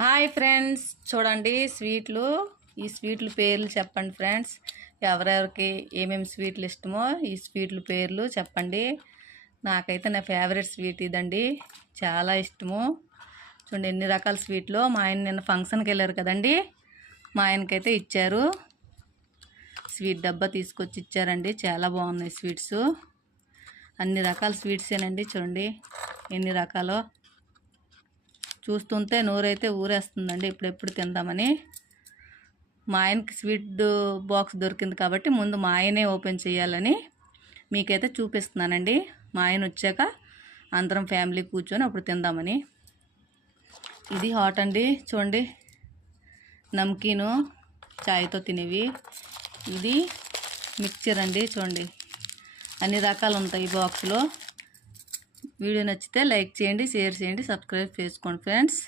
Hi friends, చూడండి స్వీట్లు. ఈ స్వీట్లు పేర్లు చెప్పండి ఫ్రెండ్స్. ఎవరెవరికి ఏమేమి స్వీట్లు ఇష్టమో ఈ స్వీట్లు పేర్లు చెప్పండి. నాకైతే నా ఫేవరెట్ స్వీట్ ఇదండి, చాలా ఇష్టము. చూడండి ఎన్ని రకాల స్వీట్లు. మా ఆయన నిన్న ఫంక్షన్కి వెళ్ళారు కదండి, మా ఆయనకైతే ఇచ్చారు. స్వీట్ డబ్బా తీసుకొచ్చి ఇచ్చారండి. చాలా బాగున్నాయి స్వీట్స్. అన్ని రకాల స్వీట్సేనండి. చూడండి ఎన్ని రకాలో. చూస్తుంటే నోరైతే ఊరేస్తుందండి ఇప్పుడెప్పుడు తిందామని. మా ఆయనకి స్వీట్ బాక్స్ దొరికింది కాబట్టి ముందు మా ఆయనే ఓపెన్ చేయాలని మీకైతే చూపిస్తున్నానండి. మా ఆయన వచ్చాక అందరం ఫ్యామిలీ కూర్చొని అప్పుడు తిందామని. ఇది హాట్ అండి, చూడండి నమ్కీను చాయ్తో తినేవి. ఇది మిక్చర్ అండి, చూడండి అన్ని రకాలు ఉంటాయి ఈ బాక్స్లో. వీడియో నచ్చితే లైక్ చేయండి, షేర్ చేయండి, సబ్స్క్రైబ్ చేసుకోండి ఫ్రెండ్స్.